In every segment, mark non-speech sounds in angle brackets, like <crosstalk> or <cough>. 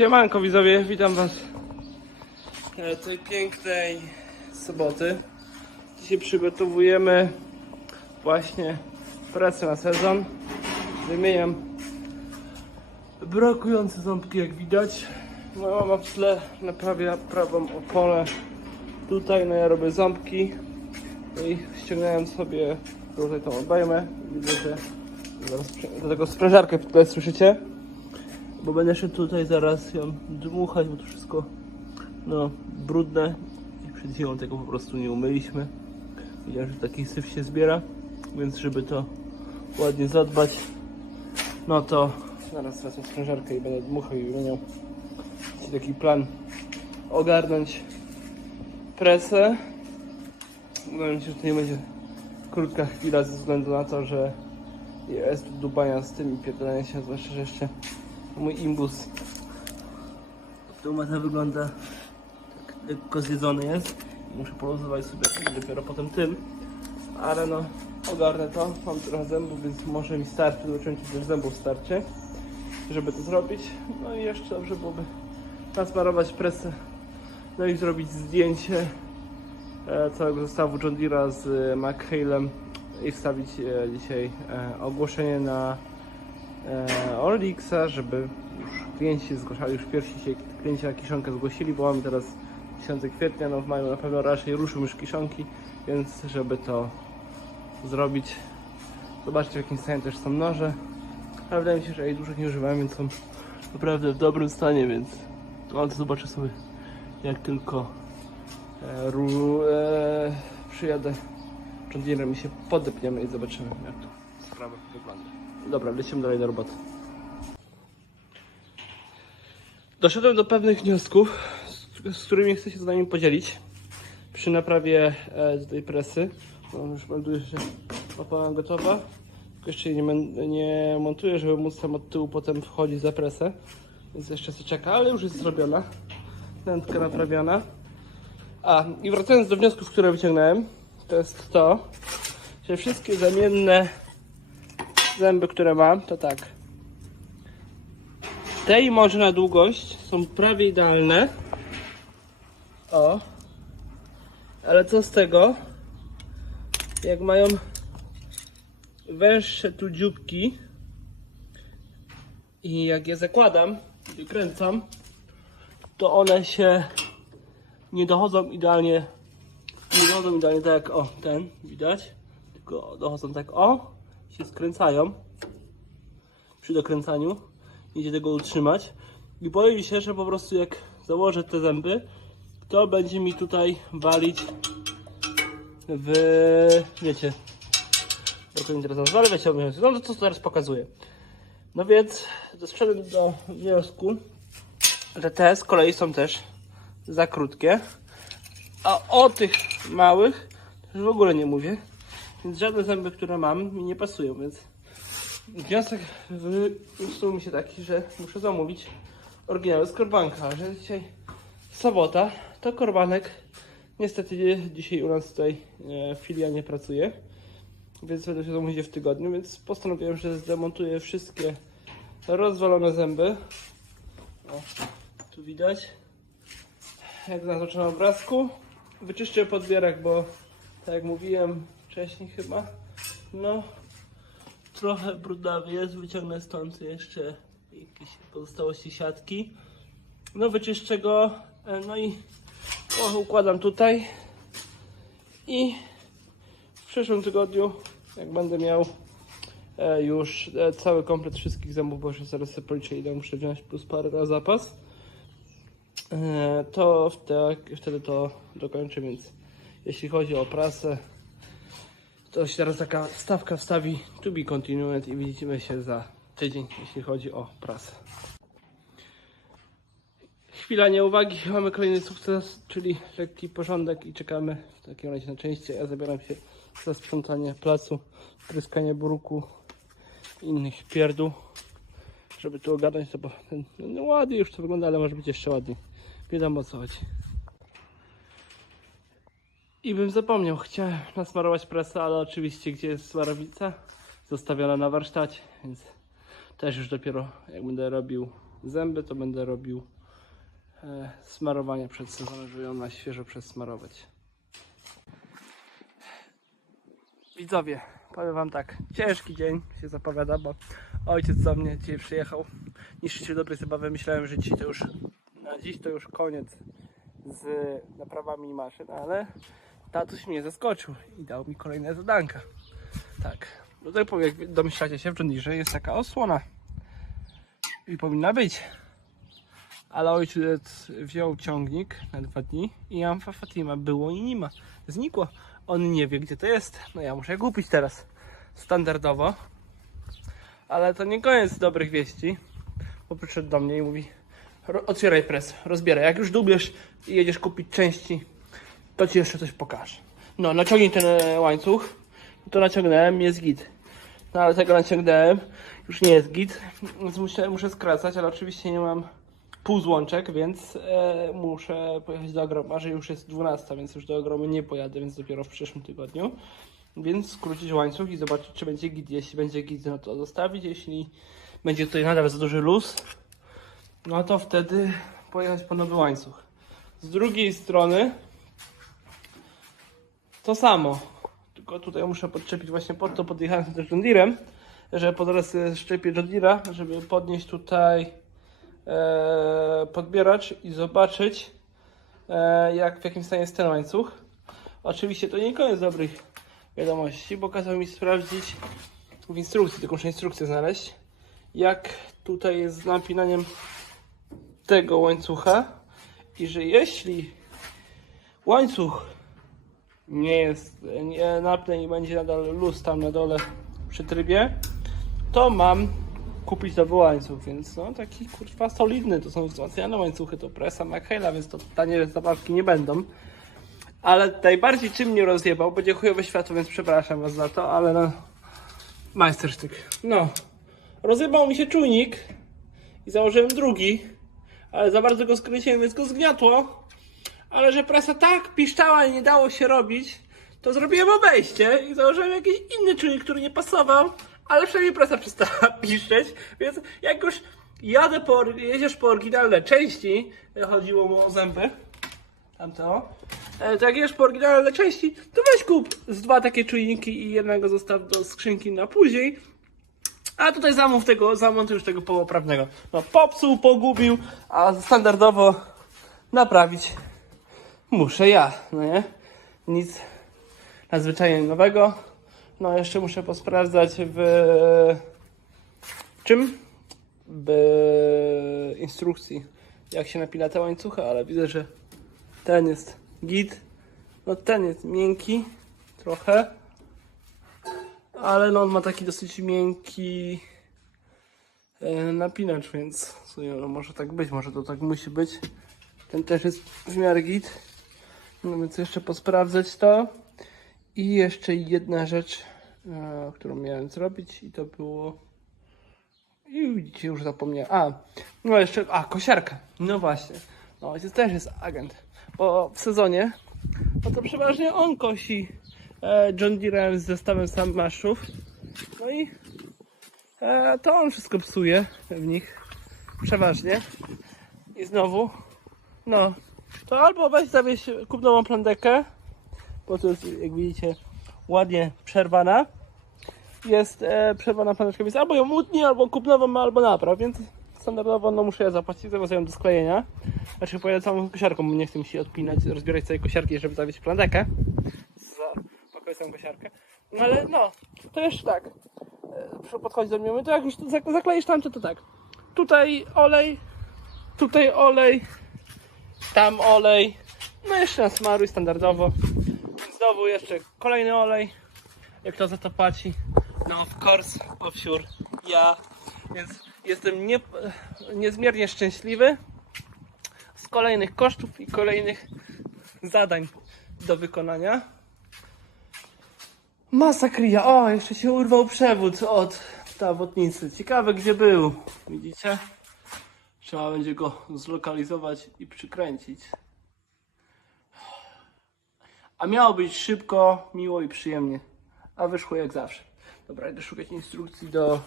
Siemanko widzowie, witam was e, tej pięknej soboty. Dzisiaj przygotowujemy właśnie pracę na sezon. Wymieniam brakujące ząbki jak widać. Moja mama w tle naprawia prawą oponę. Tutaj no ja robię ząbki i ściągnąłem sobie tutaj tą obejmę. Widzę, że do tego sprężarkę tutaj słyszycie. Bo będę szedł tutaj zaraz ją dmuchać, bo to wszystko no brudne i przed chwilą tego po prostu nie umyliśmy. Widziałem, że taki syf się zbiera, więc żeby to ładnie zadbać, no to zaraz wezmę sprężarkę i będę dmuchał i wymieniał. Taki plan ogarnąć presę. Wydaje mi się, że to nie będzie krótka chwila ze względu na to, że jest dubania z tym i pierdolenia się, zwłaszcza, że jeszcze mój imbus tu mata wygląda tak lekko zjedzony jest. Muszę poluzować sobie dopiero potem tym. Ale no, ogarnę to. Mam trochę zębów, więc może mi starczy. Zobaczymy, czy też zębów starczy, żeby to zrobić. No i jeszcze dobrze byłoby nasmarować presę. No i zrobić zdjęcie e, całego zestawu John Deere'a z e, McHale'em i wstawić e, dzisiaj ogłoszenie na Orlixa, żeby już klienci się zgłaszali, już pierwsi się klienci na kiszonkę zgłosili, bo mamy teraz 10 kwietnia, no w maju na pewno raczej ruszą już kiszonki, więc żeby to zrobić, zobaczcie w jakim stanie też są noże, ale wydaje mi się, że jej dużo nie używałem, więc są naprawdę w dobrym stanie, więc no to zobaczę sobie jak tylko e, ru, e, przyjadę. John Deere'em i się podepniemy i zobaczymy jak to wygląda. Dobra, lecimy dalej do roboty. Doszedłem do pewnych wniosków, z, z którymi chcę się z Wami podzielić przy naprawie e, tej presy. No, już melduje się opona gotowa. Tylko jeszcze nie, nie montuję, żeby móc tam od tyłu potem wchodzić za presę. Więc jeszcze się czeka, ale już jest zrobiona. Tętka naprawiona. A, i wracając do wniosków, które wyciągnąłem, to jest to, że wszystkie zamienne zęby, które mam, to tak. Te i może na długość są prawie idealne. O. Ale co z tego? Jak mają węższe tu dzióbki i jak je zakładam wykręcam, to one się nie dochodzą idealnie nie dochodzą idealnie tak jak o ten, widać, tylko dochodzą tak o, się skręcają przy dokręcaniu, idzie tego utrzymać i boję się, że po prostu jak założę te zęby, to będzie mi tutaj walić w, wiecie, mi teraz nazwa, ale wiecie, no to co teraz pokazuję. No więc doszedłem do wniosku, że te z kolei są też za krótkie. A o tych małych już w ogóle nie mówię. Więc żadne zęby, które mam, mi nie pasują, więc wniosek wysunął mi się taki, że muszę zamówić oryginały z korbanka. Że dzisiaj sobota, to korbanek niestety nie- dzisiaj u nas tutaj e, filia nie pracuje. Więc będę się zamówić w tygodniu, więc postanowiłem, że zdemontuję wszystkie rozwalone zęby. O, tu widać jak zaznaczone na obrazku. Wyczyszczę podbierak, bo tak jak mówiłem wcześniej chyba, no trochę brudnawy jest, wyciągnę stąd jeszcze jakieś pozostałości siatki. No wyczyszczę go, e, no i o, układam tutaj. I w przyszłym tygodniu, jak będę miał e, już e, cały komplet wszystkich zębów, bo jeszcze zaraz sobie policzę ile muszę wziąć plus parę na zapas, to wtedy, wtedy to dokończę, więc jeśli chodzi o prasę, to się teraz taka stawka wstawi to be continued i widzimy się za tydzień, jeśli chodzi o prasę. Chwila nieuwagi, mamy kolejny sukces, czyli lekki porządek i czekamy w takim razie na części. Ja zabieram się za sprzątanie placu, pryskanie bruku i innych pierdół, żeby tu ogarnąć to, bo ten, no ładnie już to wygląda, ale może być jeszcze ładniej. Wiadomo o co chodzi. I bym zapomniał, chciałem nasmarować presę, ale oczywiście gdzie jest smarownica? Zostawiona na warsztacie, więc też już dopiero jak będę robił zęby, to będę robił e, smarowanie przed sezonem, żeby ją na świeżo przesmarować. Widzowie, powiem wam tak, ciężki dzień się zapowiada, bo ojciec do mnie dzisiaj przyjechał. Niszczyciel dobrej zabawy, myślałem, że dzisiaj to już, na dziś to już koniec z naprawami maszyn, ale tatuś mnie zaskoczył i dał mi kolejne zadanka. Tak, tutaj powiem, jak domyślacie się, w John jest taka osłona i powinna być. Ale ojciec wziął ciągnik na dwa dni i Amfa Fatima było i nie ma. Znikło. On nie wie gdzie to jest. No ja muszę kupić teraz. Standardowo. Ale to nie koniec dobrych wieści. Bo przyszedł do mnie i mówi "Ro- otwieraj pres, rozbieraj. Jak już dubiesz i jedziesz kupić części, to ci jeszcze coś pokażę. No, naciągnij ten e, łańcuch. To naciągnąłem, jest git. No ale tego naciągnąłem, już nie jest git, więc muszę, muszę skracać, ale oczywiście nie mam pół złączek, więc e, muszę pojechać do ogromu, a że już jest 12, więc już do ogromu nie pojadę, więc dopiero w przyszłym tygodniu. Więc skrócić łańcuch i zobaczyć, czy będzie git. Jeśli będzie git, no to zostawić. Jeśli będzie tutaj nadal za duży luz, no to wtedy pojechać po nowy łańcuch. Z drugiej strony to samo. Tylko tutaj muszę podczepić właśnie pod to, podjechałem też John Deerem, że po zaraz szczepię John Deere'a, żeby podnieść tutaj e, podbieracz i zobaczyć e, jak w jakim stanie jest ten łańcuch. Oczywiście to nie koniec dobrych wiadomości, bo kazał mi sprawdzić w instrukcji, tylko muszę instrukcję znaleźć, jak tutaj jest z napinaniem tego łańcucha i że jeśli łańcuch nie jest, nie napnę i będzie nadal luz tam na dole przy trybie, to mam kupić nowy łańcuch, więc no taki kurwa solidny, to są wzmacniane łańcuchy, to presa Makhela, więc to tanie zabawki nie będą. Ale najbardziej czym mnie rozjebał, będzie chujowe światło, więc przepraszam was za to, ale no, majstersztyk. No, rozjebał mi się czujnik i założyłem drugi, ale za bardzo go skręciłem, więc go zgniatło. Ale że presa tak piszczała i nie dało się robić, to zrobiłem obejście i założyłem jakiś inny czujnik, który nie pasował, ale przynajmniej presa przestała <laughs> piszczeć, więc jak już jadę po, jedziesz po oryginalne części, chodziło mu o zęby, tamto, e, to jak jedziesz po oryginalne części, to weź kup z dwa takie czujniki i jednego zostaw do skrzynki na później, a tutaj zamów tego, zamontuj już tego połoprawnego. No popsuł, pogubił, a standardowo naprawić muszę ja, no nie? Nic nadzwyczajnie nowego. No jeszcze muszę posprawdzać w czym? W instrukcji, jak się napina te łańcuchy, ale widzę, że ten jest git. No ten jest miękki trochę. Ale no on ma taki dosyć miękki e, napinacz, więc no, może tak być, może to tak musi być. Ten też jest w miarę git. No więc jeszcze posprawdzać to. I jeszcze jedna rzecz, e, którą miałem zrobić i to było... I widzicie, już zapomniałem. A, no jeszcze, a, kosiarka. No właśnie. No, ojciec też jest agent. Bo w sezonie, no to przeważnie on kosi e, John Deere'em z zestawem sam maszów. No i e, to on wszystko psuje w nich. Przeważnie. I znowu, no, to albo weź zawieź kup nową plandekę, bo to jest, jak widzicie, ładnie przerwana. Jest e, przerwana planeczka, więc albo ją utnij, albo kup nową, albo napraw, więc standardowo no muszę ja zapłacić, zawozę ją do sklejenia. Znaczy pojadę całą kosiarką, bo nie chcę mi się odpinać, rozbierać całej kosiarki, żeby zawieźć plandekę. Zapakuję całą kosiarkę. No ale no, to jeszcze tak. E, podchodzi do mnie, to jak już zakleisz tamte, to tak. Tutaj olej, tutaj olej, tam olej, no jeszcze nasmaruj standardowo. Znowu jeszcze kolejny olej. Jak to za to płaci? No of course, offshore. Ja. Więc jestem nie, niezmiernie szczęśliwy z kolejnych kosztów i kolejnych zadań do wykonania. Masakria. O, jeszcze się urwał przewód od zawodnicy. Ciekawe gdzie był. Widzicie? Trzeba będzie go zlokalizować i przykręcić. A miało być szybko, miło i przyjemnie. A wyszło jak zawsze. Dobra, idę szukać instrukcji do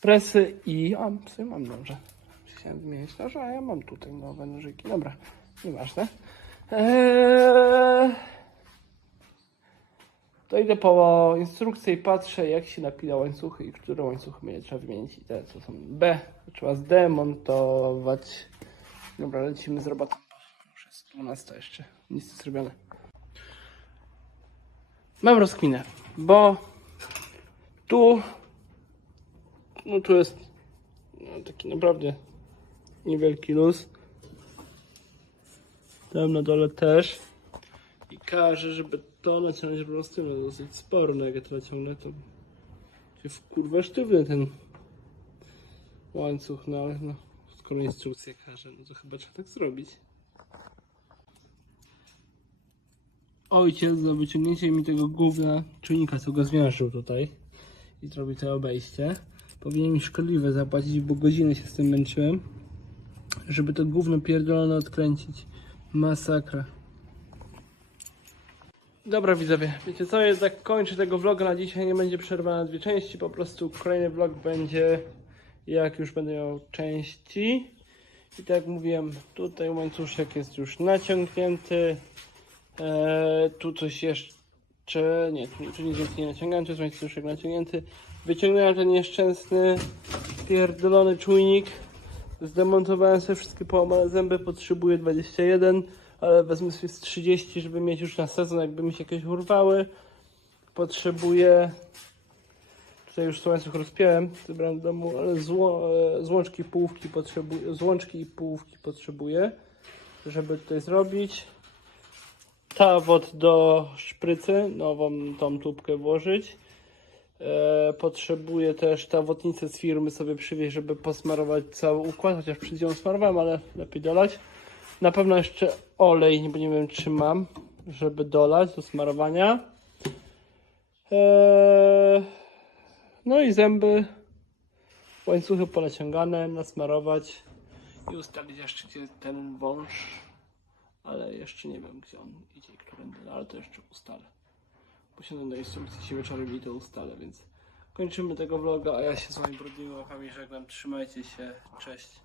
presy i... A, sobie mam dobrze. chciałem wymienić noże, a ja mam tutaj nowe nożyki. Dobra, nieważne. Eee... To idę po instrukcję i patrzę, jak się napina łańcuchy i które łańcuchy mnie trzeba wymienić. I te, co są B, trzeba zdemontować. Dobra, lecimy z robotą. Już jest 12 jeszcze, nic nie zrobione. Mam rozkminę, bo tu, no tu jest no, taki naprawdę niewielki luz. Tam na dole też. Każe, żeby to naciągnąć po prostu no, dosyć sporo, no jak ja to naciągnę, to się wkurwa sztywny ten łańcuch, no ale no, skoro instrukcja każe, no to chyba trzeba tak zrobić. Ojciec za wyciągnięcie mi tego gówna czujnika, co go zwiążył tutaj i zrobił to obejście, powinien mi szkodliwe zapłacić, bo godzinę się z tym męczyłem, żeby to gówno pierdolone odkręcić. Masakra. Dobra widzowie, wiecie co, jednak kończę tego vloga na dzisiaj, nie będzie przerwa na dwie części, po prostu kolejny vlog będzie jak już będę miał części. I tak jak mówiłem, tutaj łańcuszek jest już naciągnięty, eee, tu coś jeszcze, nie, tu, tu nic więcej nie naciągałem, tu jest łańcuszek naciągnięty. Wyciągnąłem ten nieszczęsny, pierdolony czujnik, zdemontowałem sobie wszystkie połamane zęby, potrzebuję 21, ale wezmę sobie z 30, żeby mieć już na sezon, jakby mi się jakieś urwały. Potrzebuję, tutaj już łańcuch rozpiąłem, zebrałem do domu, ale zło, e, złączki, połówki potrzebuję, złączki i połówki potrzebuję, żeby tutaj zrobić. Tawot do szprycy, nową tą tubkę włożyć. E, potrzebuję też tawotnicę z firmy sobie przywieźć, żeby posmarować cały układ, chociaż przed nią smarowałem, ale lepiej dolać. Na pewno jeszcze olej, bo nie wiem czy mam, żeby dolać do smarowania. Eee, no i zęby, łańcuchy ponaciągane, nasmarować i ustalić jeszcze ten wąż, ale jeszcze nie wiem gdzie on idzie którędy, ale to jeszcze ustalę. Posiadam do instrukcji się wieczorem i to ustalę, więc kończymy tego vloga, a ja się z moimi brudnymi łapami żegnam. Trzymajcie się, cześć.